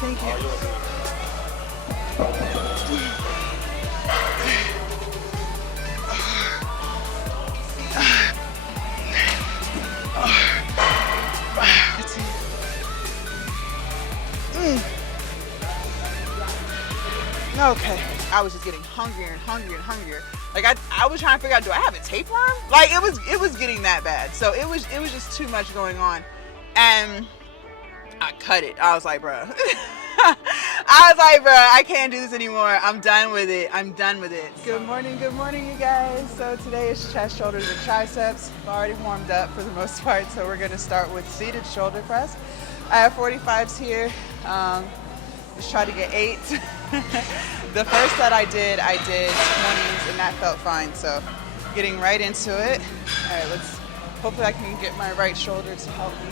Thank you. Okay, I was just getting hungrier and hungrier and hungrier. Like I was trying to figure out, do I have a tapeworm? Like it was getting that bad. So it was just too much going on, and I cut it. I was like, bro, I can't do this anymore. I'm done with it. I'm done with it. Good morning, you guys. So today is chest, shoulders, and triceps. I've already warmed up for the most part, so we're gonna start with seated shoulder press. I have 45s here. Just try to get 8. The first set I did 20s, and that felt fine. So getting right into it. All right, hopefully I can get my right shoulder to help me.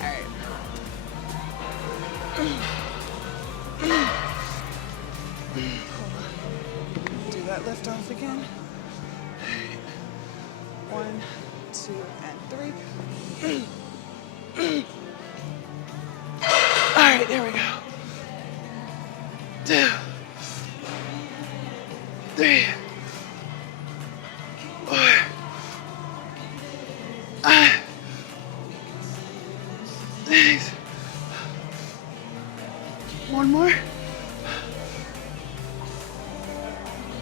All right. Do that lift off again. 1, 2, and 3. All right, there we go. 2, 3, 4, 5, 6. One more.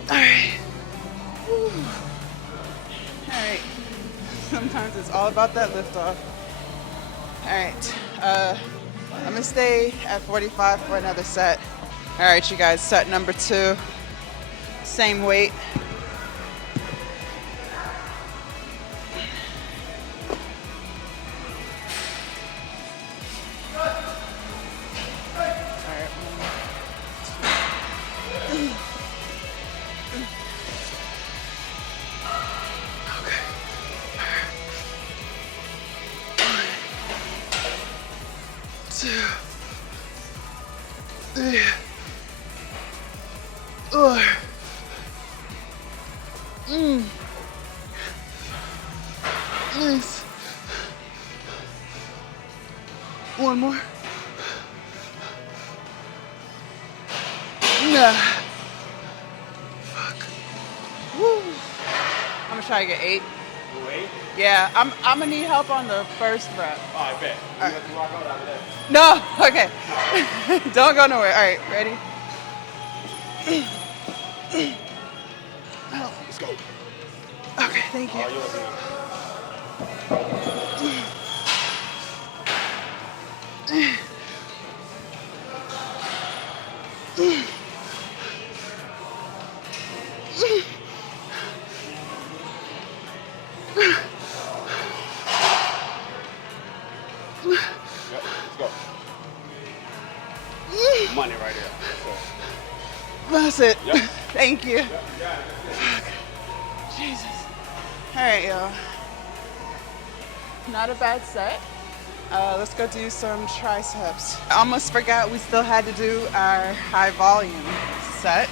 All right. Woo. All right. Sometimes it's all about that lift off. All right. I'm gonna stay at 45 for another set. All right, you guys, set number 2, same weight. Nice. One more. Nah. Fuck. Woo. I'm gonna try to get 8. 8? Yeah, I'm gonna need help on the first rep. Oh, I bet. You have to walk out after that. No, okay. Don't go nowhere. All right, ready? Oh, Let's go. okay, thank you. Oh, yours, Yep, let's go. Money right there. That's it. Yep. Thank you. Yep, you got it. Jesus. All right, y'all. Not a bad set. Let's go do some triceps. I almost forgot we still had to do our high volume set.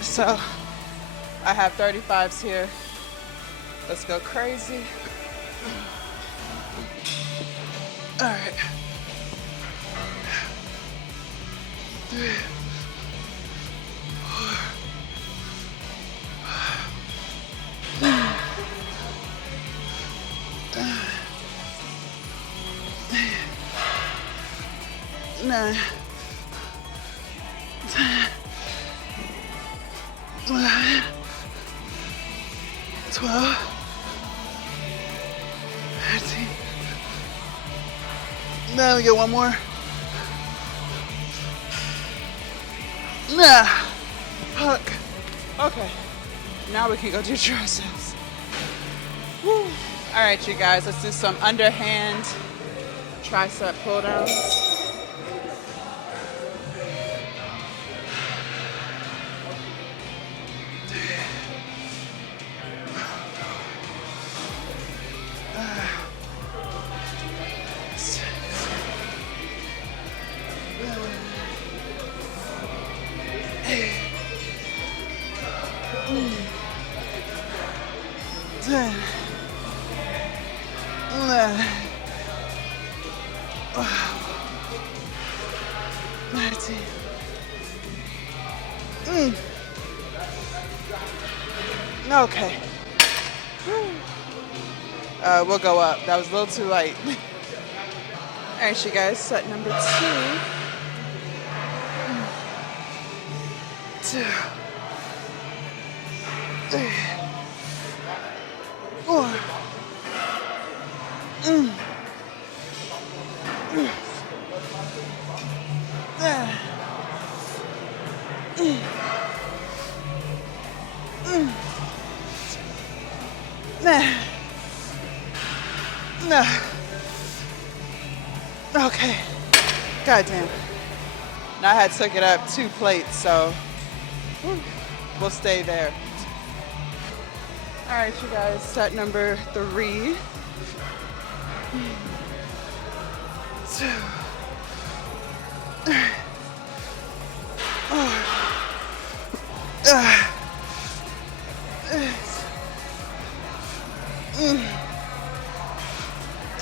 So I have 35s here. Let's go crazy. All right. 3, 4, 9, 10, 11, 12, 13. Now we get one more. Nah. Fuck. Okay. Now we can go do triceps. Woo. All right, you guys, let's do some underhand tricep pull downs. 13. Okay. We'll go up. That was a little too light. All right, you guys, set number 2. 2, 3, 4. No. Okay. Goddamn. Now I had took it up 2 plates, so we'll stay there. All right, you guys, set number 3. 2, 3, 4.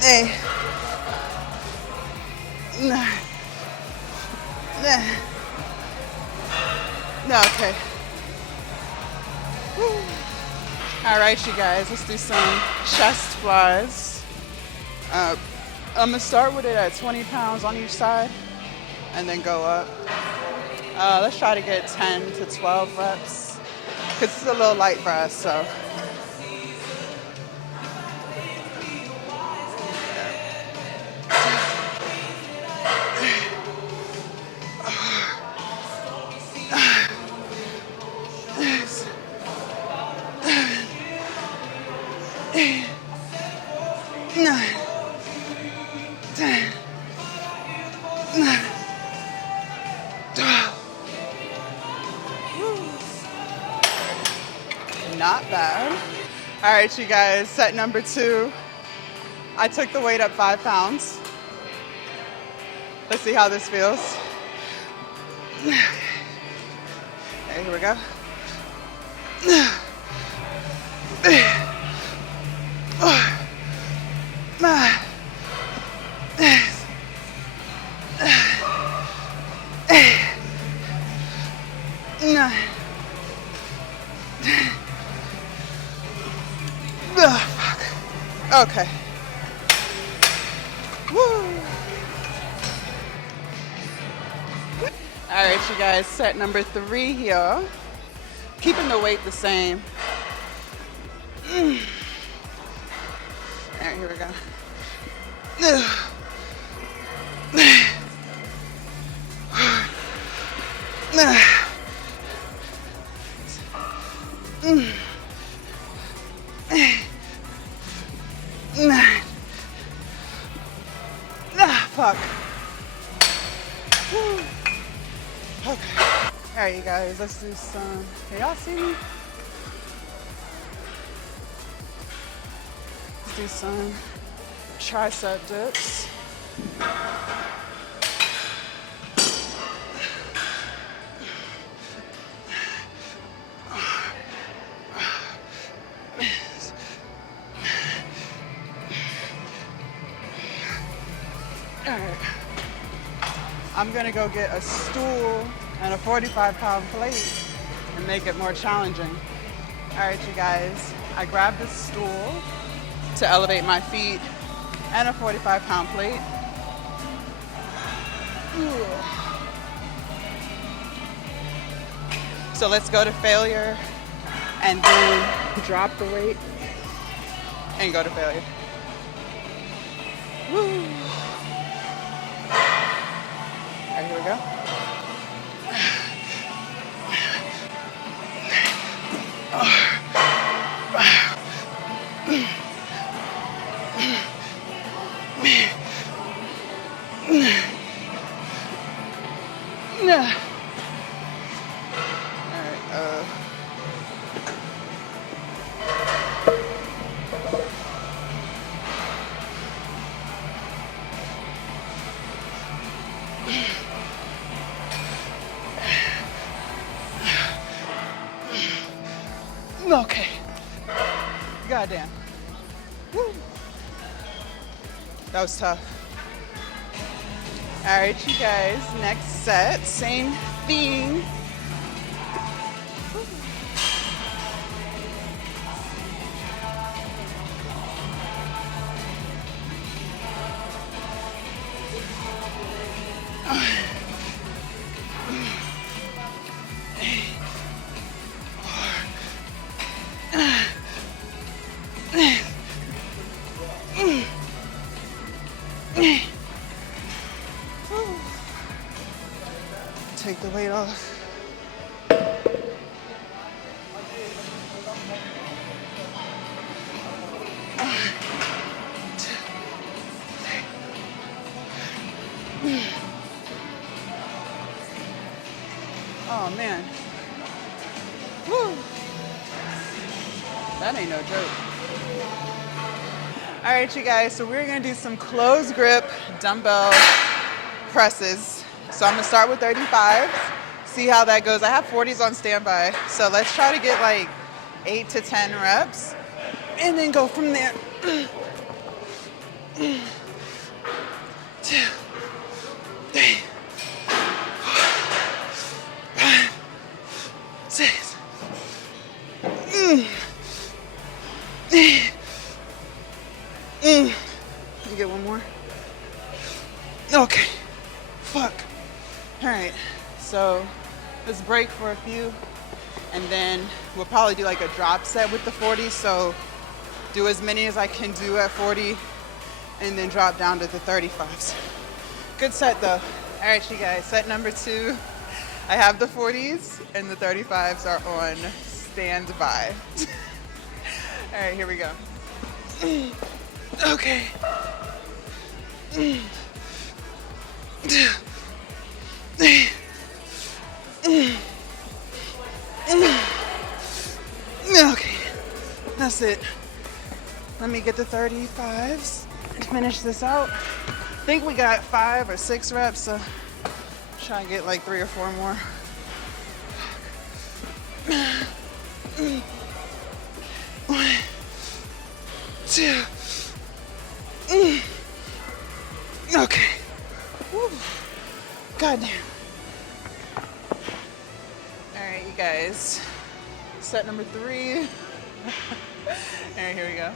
Hey. No. Okay. Woo. All right, you guys, let's do some chest flies. I'm gonna start with it at 20 pounds on each side and then go up. Let's try to get 10 to 12 reps because it's a little light for us, so. Not bad. All right, you guys, set number 2. I took the weight up 5 pounds. Let's see how this feels. Okay, here we go. Okay. Woo. All right, you guys, set number 3 here. Keeping the weight the same. All right, here we go. Fuck. Okay. All right, you guys, let's do some. Can y'all see me? Let's do some tricep dips. All right. I'm gonna go get a stool and a 45-pound plate and make it more challenging. All right, you guys, I grabbed this stool to elevate my feet and a 45-pound plate. Ooh. So let's go to failure and then drop the weight and go to failure. Woo. All right, here we go. Okay. Goddamn. Woo. That was tough. All right, you guys, next set, same thing. Take the weight off. Oh man. Woo. That ain't no joke. All right, you guys, so we're gonna do some closed grip dumbbell presses. So I'm gonna start with 35s, see how that goes. I have 40s on standby, so let's try to get like 8 to 10 reps and then go from there. 2, 3, 5, 6. Let me get one more. Okay. Fuck. All right. So let's break for a few, and then we'll probably do like a drop set with the 40. So do as many as I can do at 40, and then drop down to the 35s. Good set though. All right, you guys. Set number 2. I have the 40s, and the 35s are on standby. All right, here we go. Okay. Okay, that's it. Let me get the 35s and finish this out. I think we got 5 or 6 reps, so try and get like 3 or 4 more. One, 2. Okay. Woo. Goddamn. All right, you guys. Set number 3. All right, here we go.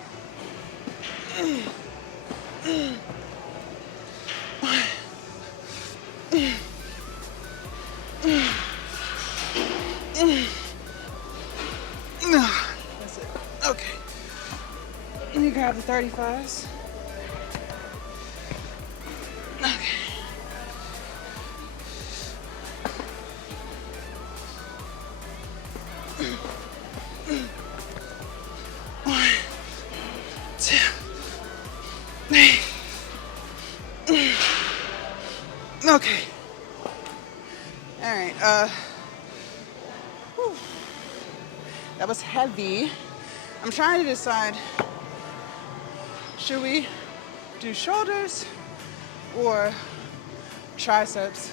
That's it. Okay. Let me grab the 35s. Okay. One, 2, 3. Okay. All right. Whew. That was heavy. I'm trying to decide, should we do shoulders or triceps?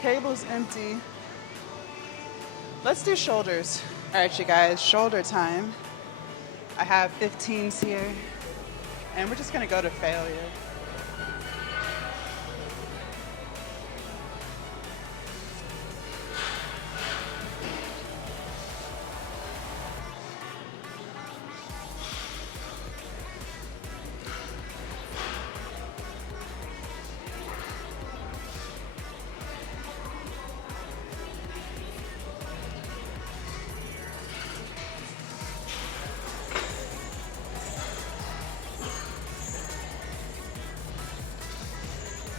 Cable's empty. Let's do shoulders. All right, you guys, shoulder time. I have 15s here, and we're just gonna go to failure.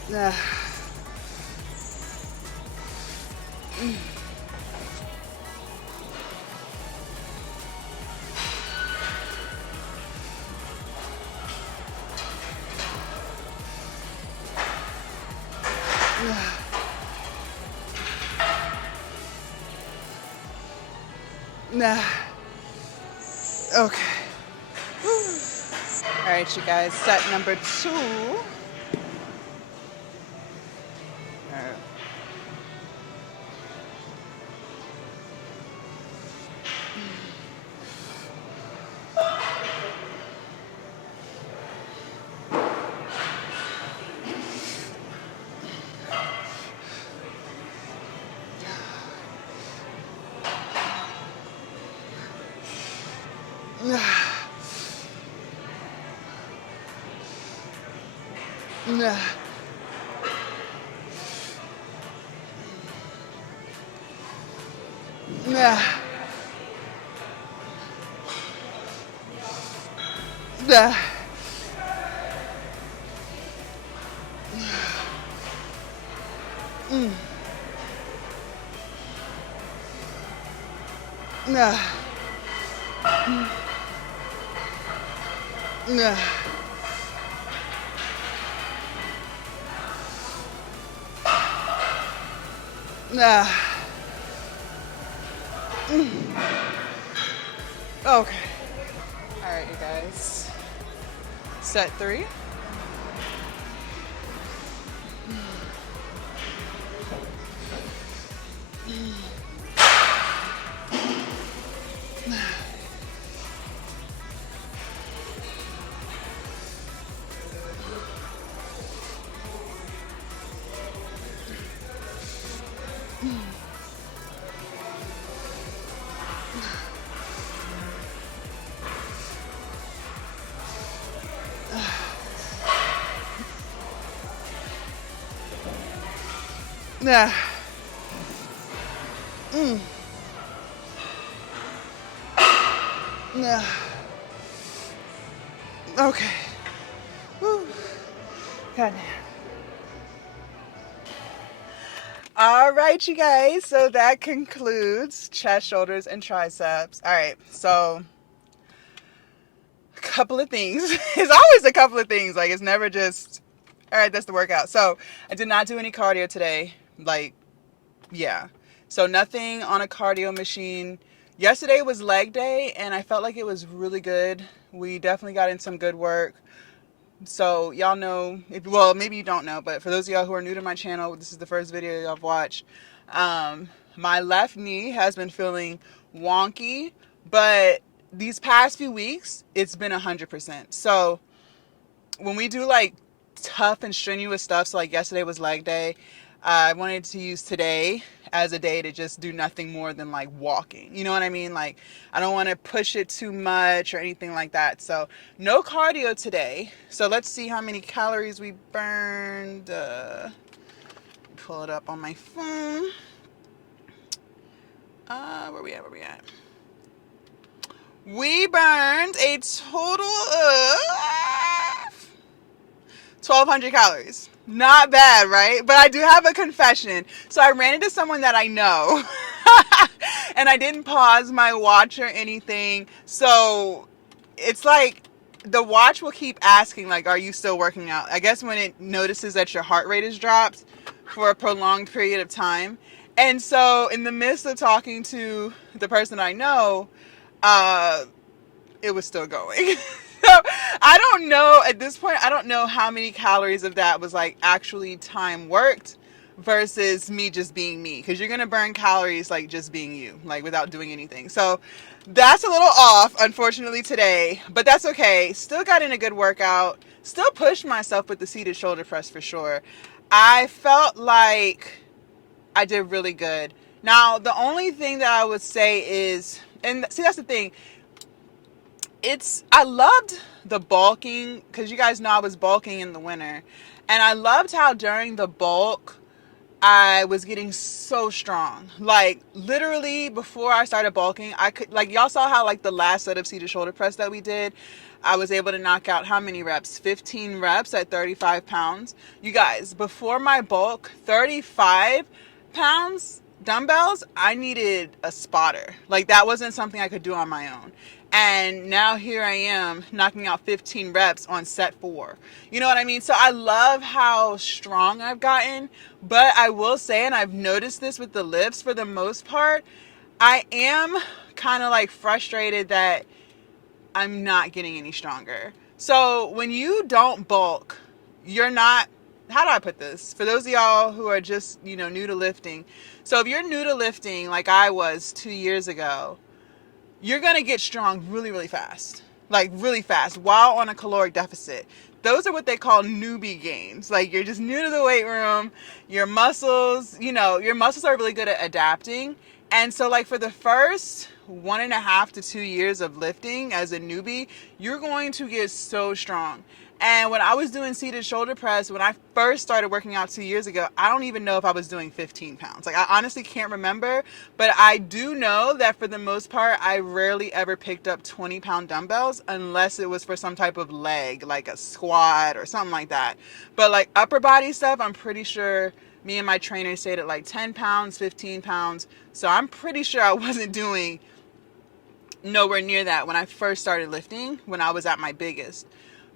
Nah. Nah. Okay. All right, you guys, set number 2. Nah. Nah. Nah. Nah. Nah. Nah. Okay. All right, you guys. Set 3. Nah. Nah. Okay. Whew. God damn. All right, you guys. So that concludes chest, shoulders, and triceps. All right. So a couple of things. It's always a couple of things. Like, it's never just, all right, that's the workout. So I did not do any cardio today. Like, yeah. So nothing on a cardio machine. Yesterday was leg day, and I felt like it was really good. We definitely got in some good work. So y'all know, well, maybe you don't know, but for those of y'all who are new to my channel, this is the first video y'all have watched. My left knee has been feeling wonky, but these past few weeks, it's been 100%. So when we do like tough and strenuous stuff, so like yesterday was leg day, I wanted to use today as a day to just do nothing more than like walking. You know what I mean? Like, I don't want to push it too much or anything like that. So no cardio today. So let's see how many calories we burned. Pull it up on my phone. Where we at? We burned a total of 1,200 calories. Not bad, right? But I do have a confession. So I ran into someone that I know. And I didn't pause my watch or anything. So it's like the watch will keep asking, like, are you still working out? I guess when it notices that your heart rate is dropped for a prolonged period of time. And so in the midst of talking to the person I know, it was still going. So I don't know at this point, I don't know how many calories of that was like actually time worked versus me just being me. Because you're going to burn calories like just being you, like without doing anything. So that's a little off, unfortunately, today. But that's okay. Still got in a good workout. Still pushed myself with the seated shoulder press for sure. I felt like I did really good. Now, the only thing that I would say is, and see, that's the thing. I loved the bulking, because you guys know I was bulking in the winter, and I loved how during the bulk I was getting so strong. Like literally before I started bulking, I could, like, y'all saw how like the last set of seated shoulder press that we did, I was able to knock out how many reps? 15 reps at 35 pounds. You guys, before my bulk, 35 pounds dumbbells, I needed a spotter. Like, that wasn't something I could do on my own. And now here I am knocking out 15 reps on set 4. You know what I mean? So I love how strong I've gotten, but I will say, and I've noticed this with the lifts for the most part, I am kind of like frustrated that I'm not getting any stronger. So when you don't bulk, you're not, how do I put this? For those of y'all who are just, new to lifting. So if you're new to lifting like I was 2 years ago, you're going to get strong really, really fast. Like really fast while on a caloric deficit. Those are what they call newbie gains. Like, you're just new to the weight room. Your muscles, your muscles are really good at adapting. And so like for the first 1.5 to 2 years of lifting as a newbie, you're going to get so strong. And when I was doing seated shoulder press, when I first started working out 2 years ago, I don't even know if I was doing 15 pounds. Like, I honestly can't remember, but I do know that for the most part, I rarely ever picked up 20-pound dumbbells unless it was for some type of leg, like a squat or something like that. But like upper body stuff, I'm pretty sure me and my trainer stayed at like 10 pounds, 15 pounds. So I'm pretty sure I wasn't doing nowhere near that when I first started lifting, when I was at my biggest.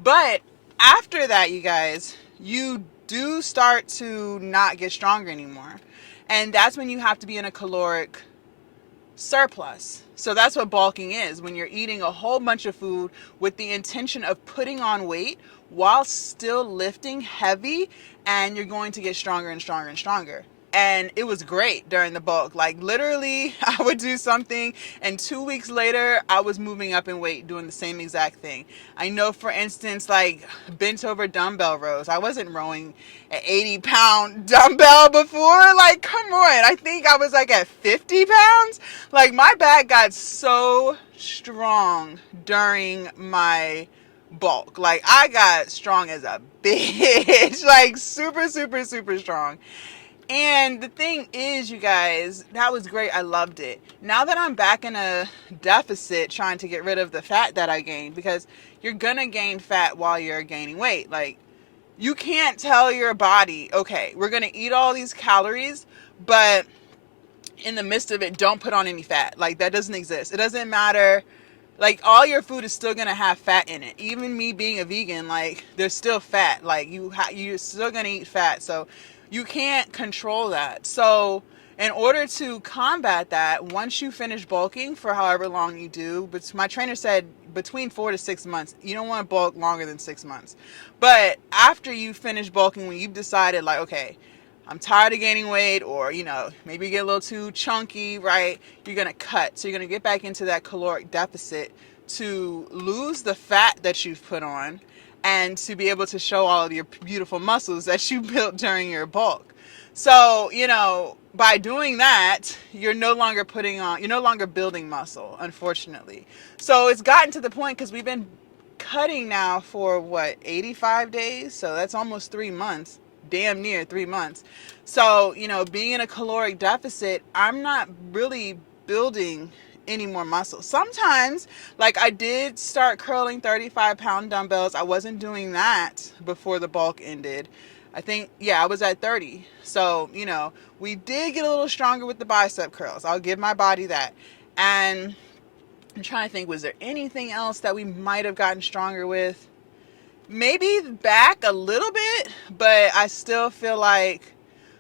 But after that, you guys, you do start to not get stronger anymore. And that's when you have to be in a caloric surplus. So that's what bulking is, when you're eating a whole bunch of food with the intention of putting on weight while still lifting heavy, and you're going to get stronger and stronger and stronger. And it was great during the bulk. Like literally, I would do something and 2 weeks later, I was moving up in weight doing the same exact thing. I know, for instance, like bent over dumbbell rows. I wasn't rowing an 80-pound dumbbell before. Like, come on. I think I was like at 50 pounds. Like, my back got so strong during my bulk. Like, I got strong as a bitch. Like, super, super, super strong. And the thing is, you guys, that was great. I loved it. Now that I'm back in a deficit trying to get rid of the fat that I gained, because you're going to gain fat while you're gaining weight. Like, you can't tell your body, okay, we're going to eat all these calories, but in the midst of it, don't put on any fat. Like, that doesn't exist. It doesn't matter. Like, all your food is still going to have fat in it. Even me being a vegan, like, there's still fat. Like, you're still going to eat fat. So you can't control that. So in order to combat that, once you finish bulking for however long you do, but my trainer said between 4 to 6 months, you don't want to bulk longer than 6 months. But after you finish bulking, when you've decided like, okay, I'm tired of gaining weight, or, you know, maybe you get a little too chunky, right? You're going to cut. So you're going to get back into that caloric deficit to lose the fat that you've put on and to be able to show all of your beautiful muscles that you built during your bulk. So, you know, by doing that, you're no longer building muscle, unfortunately. So it's gotten to the point, because we've been cutting now for 85 days? So that's almost 3 months, damn near 3 months. So, you know, being in a caloric deficit, I'm not really building any more muscle. Sometimes, like, I did start curling 35-pound dumbbells. I wasn't doing that before the bulk ended. I think, I was at 30. So, you know, we did get a little stronger with the bicep curls. I'll give my body that. And I'm trying to think, was there anything else that we might have gotten stronger with? Maybe back a little bit, but I still feel like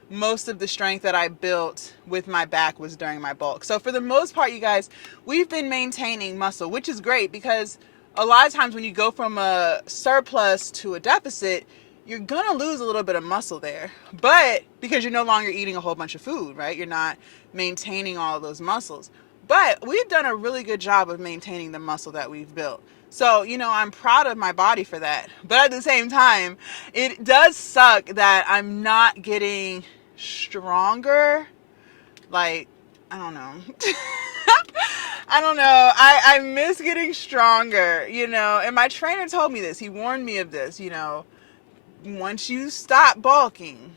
most of the strength that I built with my back was during my bulk. So for the most part, you guys, we've been maintaining muscle, which is great, because a lot of times when you go from a surplus to a deficit, you're gonna lose a little bit of muscle there, but because you're no longer eating a whole bunch of food, right? You're not maintaining all of those muscles. But we've done a really good job of maintaining the muscle that we've built. So, you know, I'm proud of my body for that. But at the same time, it does suck that I'm not getting stronger. Like, I don't know. I don't know. I miss getting stronger, you know. And my trainer told me this. He warned me of this, you know. Once you stop bulking,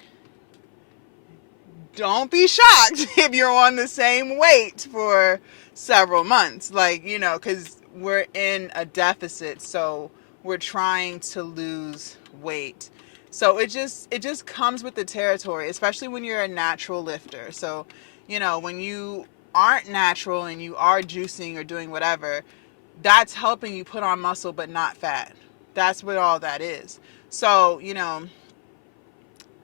don't be shocked if you're on the same weight for several months. Like, you know, because we're in a deficit, so we're trying to lose weight. So it just comes with the territory, especially when you're a natural lifter. So, you know, when you aren't natural and you are juicing or doing whatever, that's helping you put on muscle but not fat. That's what all that is. So, you know,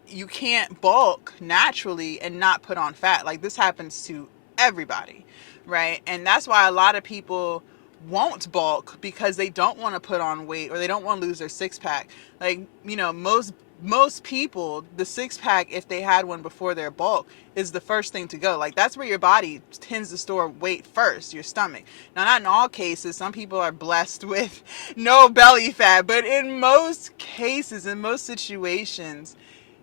you can't bulk naturally and not put on fat. Like, this happens to everybody, right? And that's why a lot of people won't bulk, because they don't want to put on weight, or they don't want to lose their six-pack. Like, you know, most people, the six-pack, if they had one before their bulk, is the first thing to go. Like, that's where your body tends to store weight first, your stomach. Now, not in all cases. Some people are blessed with no belly fat, but in most cases, in most situations,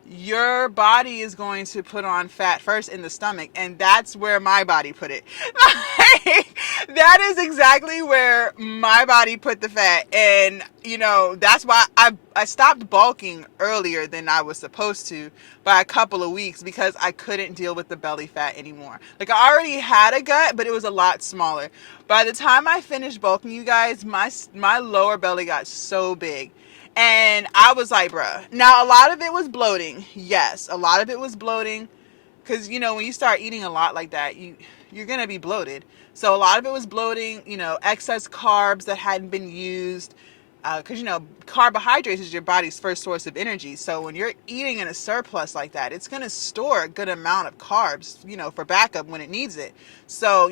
your body is going to put on fat first in the stomach, and that's where my body put it. That is exactly where my body put the fat, and that's why I stopped bulking earlier than I was supposed to by a couple of weeks, because I couldn't deal with the belly fat anymore. Like, I already had a gut, but it was a lot smaller. By the time I finished bulking, you guys, my lower belly got so big. And I was like, bruh. Now, a lot of it was bloating. Yes, a lot of it was bloating. Because, when you start eating a lot like that, you're going to be bloated. So a lot of it was bloating, excess carbs that hadn't been used. Because, carbohydrates is your body's first source of energy. So when you're eating in a surplus like that, it's going to store a good amount of carbs, for backup when it needs it. So,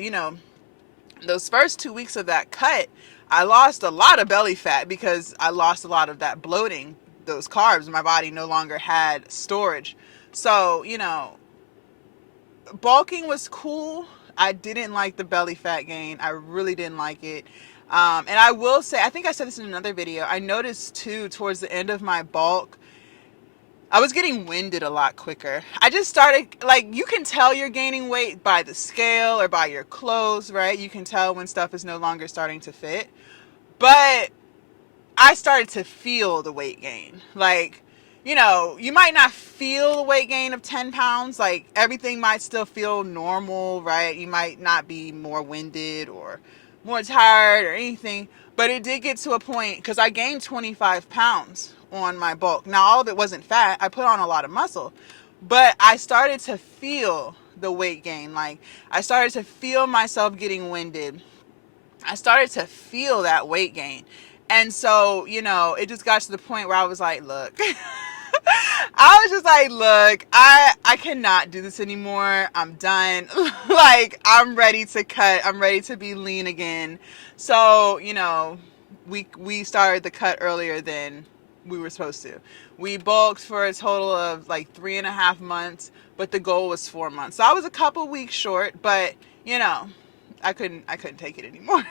those first 2 weeks of that cut, I lost a lot of belly fat because I lost a lot of that bloating, those carbs. My body no longer had storage. So, bulking was cool. I didn't like the belly fat gain. I really didn't like it. And I will say, I think I said this in another video, I noticed too, towards the end of my bulk, I was getting winded a lot quicker. I just started, like, you can tell you're gaining weight by the scale or by your clothes, right? You can tell when stuff is no longer starting to fit. But I started to feel the weight gain. Like, you might not feel the weight gain of 10 pounds. Like, everything might still feel normal, right? You might not be more winded or more tired or anything. But it did get to a point, because I gained 25 pounds on my bulk. Now, all of it wasn't fat. I put on a lot of muscle. But I started to feel the weight gain. Like, I started to feel myself getting winded. I started to feel that weight gain. And so, it just got to the point where I was like, look, I was just like, look, I cannot do this anymore. I'm done. Like, I'm ready to cut. I'm ready to be lean again. So, we started the cut earlier than we were supposed to. We bulked for a total of like 3.5 months, but the goal was 4 months. So I was a couple weeks short, but I couldn't take it anymore.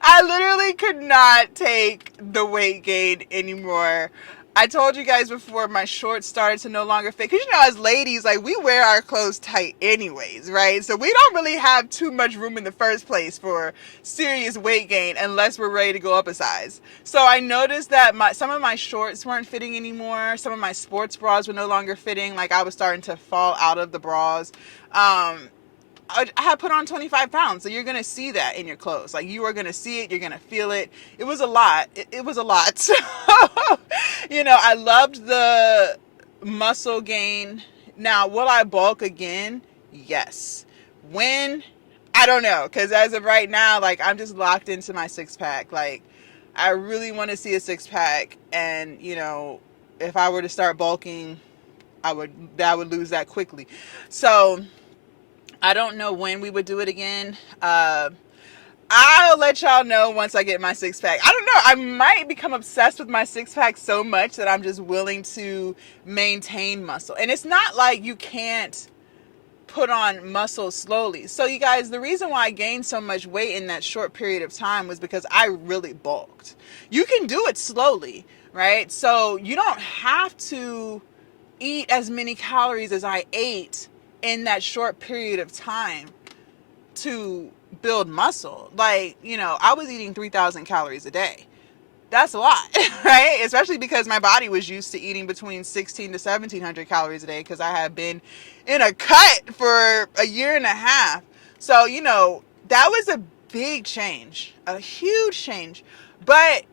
I literally could not take the weight gain anymore. I told you guys before, my shorts started to no longer fit. Because, as ladies, like, we wear our clothes tight anyways, right? So we don't really have too much room in the first place for serious weight gain unless we're ready to go up a size. So I noticed that some of my shorts weren't fitting anymore. Some of my sports bras were no longer fitting. Like, I was starting to fall out of the bras. I had put on 25 pounds, so you're going to see that in your clothes. Like, you are going to see it, you're going to feel it. It was a lot. It was a lot. So, I loved the muscle gain. Now, will I bulk again? Yes. When? I don't know, because as of right now, like, I'm just locked into my six-pack. Like, I really want to see a six-pack, and, if I were to start bulking, I would lose that quickly. So I don't know when we would do it again. I'll let y'all know once I get my six-pack. I don't know. I might become obsessed with my six-pack so much that I'm just willing to maintain muscle. And it's not like you can't put on muscle slowly. So, you guys, the reason why I gained so much weight in that short period of time was because I really bulked. You can do it slowly, right? So you don't have to eat as many calories as I ate in that short period of time to build muscle. Like, I was eating 3,000 calories a day. That's a lot, right? Especially because my body was used to eating between 1,600 to 1,700 calories a day, because I had been in a cut for a year and a half. So, that was a big change, a huge change. But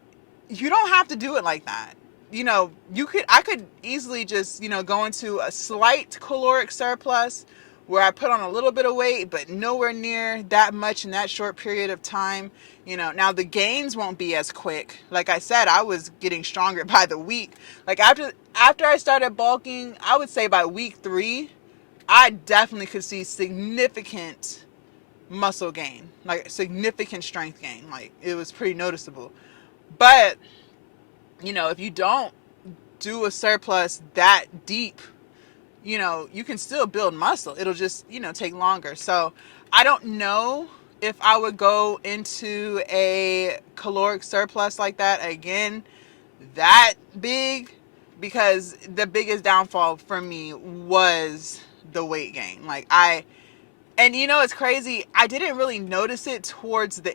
you don't have to do it like that. I could easily just, go into a slight caloric surplus where I put on a little bit of weight, but nowhere near that much in that short period of time. Now the gains won't be as quick. Like I said, I was getting stronger by the week. Like, after I started bulking, I would say by week 3, I definitely could see significant muscle gain, like significant strength gain. Like, it was pretty noticeable. But if you don't do a surplus that deep, you can still build muscle. It'll just, take longer. So I don't know if I would go into a caloric surplus like that again, that big. because the biggest downfall for me was the weight gain. And it's crazy. I didn't really notice it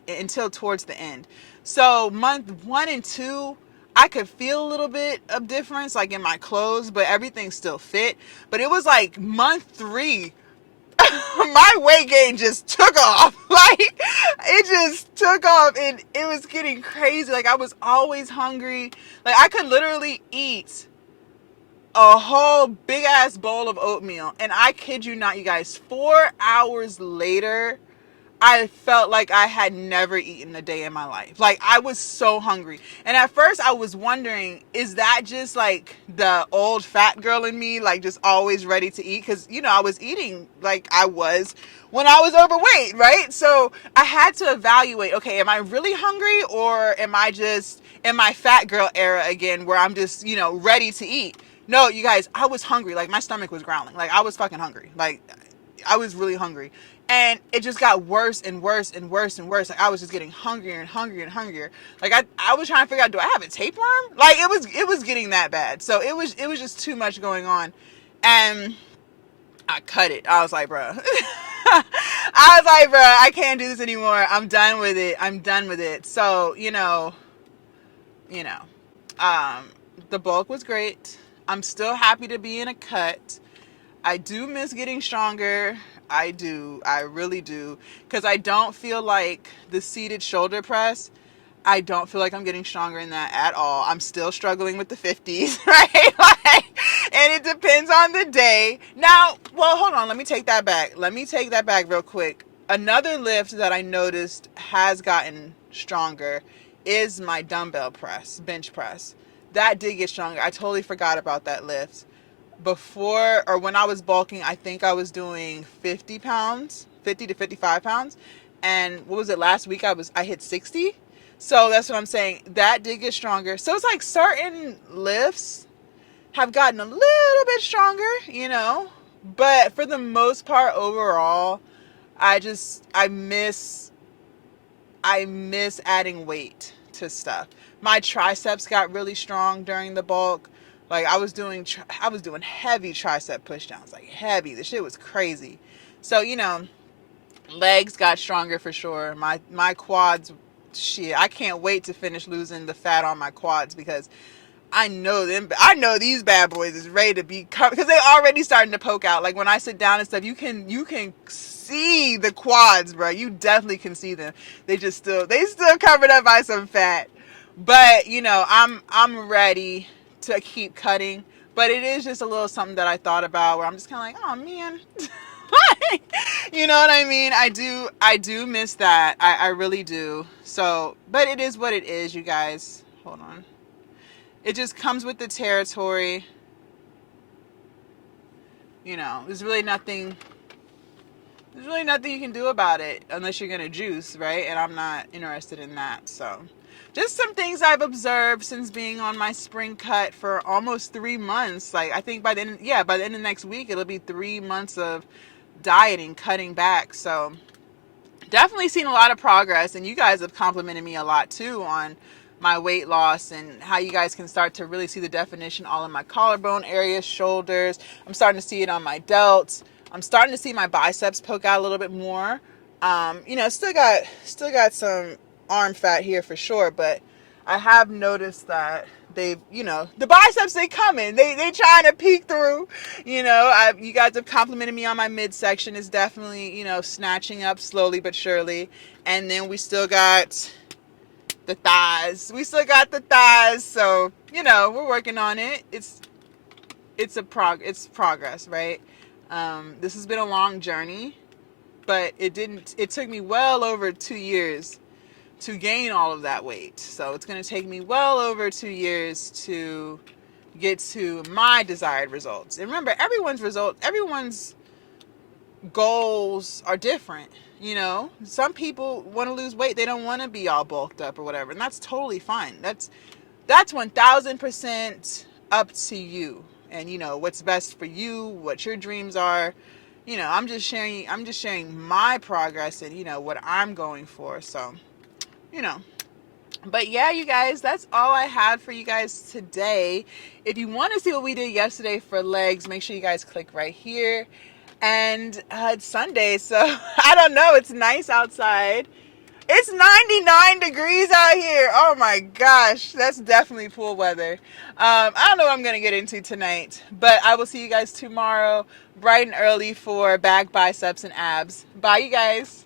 until towards the end. So month 1 and 2, I could feel a little bit of difference, like in my clothes, but everything still fit. But it was like month 3, my weight gain just took off. Like, it just took off, and it was getting crazy. Like, I was always hungry. Like, I could literally eat a whole big ass bowl of oatmeal, and I kid you not, you guys, 4 hours later, I felt like I had never eaten a day in my life. Like, I was so hungry. And at first I was wondering, is that just like the old fat girl in me, like just always ready to eat? Because, I was eating like I was when I was overweight, right? So I had to evaluate, okay, am I really hungry, or am I just in my fat girl era again where I'm just, ready to eat? No, you guys, I was hungry. Like, my stomach was growling. Like, I was fucking hungry. Like, I was really hungry. And it just got worse and worse and worse and worse. Like, I was just getting hungrier and hungrier and hungrier. Like, I was trying to figure out, do I have a tapeworm? Like, it was getting that bad. So it was just too much going on. And I cut it. I was like, bruh. I can't do this anymore. I'm done with it. I'm done with it. So, the bulk was great. I'm still happy to be in a cut. I do miss getting stronger. I do. I really do. Because I don't feel like the seated shoulder press, I don't feel like I'm getting stronger in that at all. I'm still struggling with the 50s, right? And it depends on the day. Now, well, hold on. Let me take that back. Real quick. Another lift that I noticed has gotten stronger is my dumbbell press, bench press. That did get stronger. I totally forgot about that lift. Before, or when I was bulking, I think I was doing 50 pounds, 50 to 55 pounds. And what was it, last week I hit 60. So that's what I'm saying. That did get stronger. So it's like certain lifts have gotten a little bit stronger, but for the most part, overall, I miss adding weight to stuff. My triceps got really strong during the bulk. Like, I was doing heavy tricep pushdowns, like heavy. The shit was crazy. So, legs got stronger for sure. My quads, shit, I can't wait to finish losing the fat on my quads, because I know these bad boys is ready to be covered, because they already starting to poke out. Like, when I sit down and stuff, you can see the quads, bro. You definitely can see them. They still covered up by some fat. But, I'm ready to keep cutting. But it is just a little something that I thought about, where I'm just kind of like, oh man. You know what I mean? I do miss that. I really do. So, but it is what it is, you guys. Hold on. It just comes with the territory. There's really nothing you can do about it unless you're gonna juice, right? And I'm not interested in that. So, just some things I've observed since being on my spring cut for almost 3 months. Like, I think by the end of next week, it'll be 3 months of dieting, cutting back. So, definitely seen a lot of progress, and you guys have complimented me a lot too on my weight loss, and how you guys can start to really see the definition all in my collarbone areas, shoulders. I'm starting to see it on my delts. I'm starting to see my biceps poke out a little bit more. Still got some arm fat here for sure, but I have noticed that the biceps, they coming. They trying to peek through. You guys have complimented me on my midsection. It's definitely, snatching up slowly but surely. And then we still got the thighs. So, we're working on it. It's progress, right? This has been a long journey, but it took me well over 2 years to gain all of that weight. So it's going to take me well over 2 years to get to my desired results. And remember, everyone's goals are different. Some people want to lose weight. They don't want to be all bulked up or whatever. And that's totally fine. That's 1000% up to you. And what's best for you, what your dreams are. I'm just sharing my progress and what I'm going for. So, But yeah, you guys, that's all I had for you guys today. If you want to see what we did yesterday for legs, make sure you guys click right here. And it's Sunday, so I don't know. It's nice outside. It's 99 degrees out here. Oh my gosh, that's definitely pool weather. I don't know what I'm going to get into tonight, but I will see you guys tomorrow bright and early for back, biceps, and abs. Bye, you guys.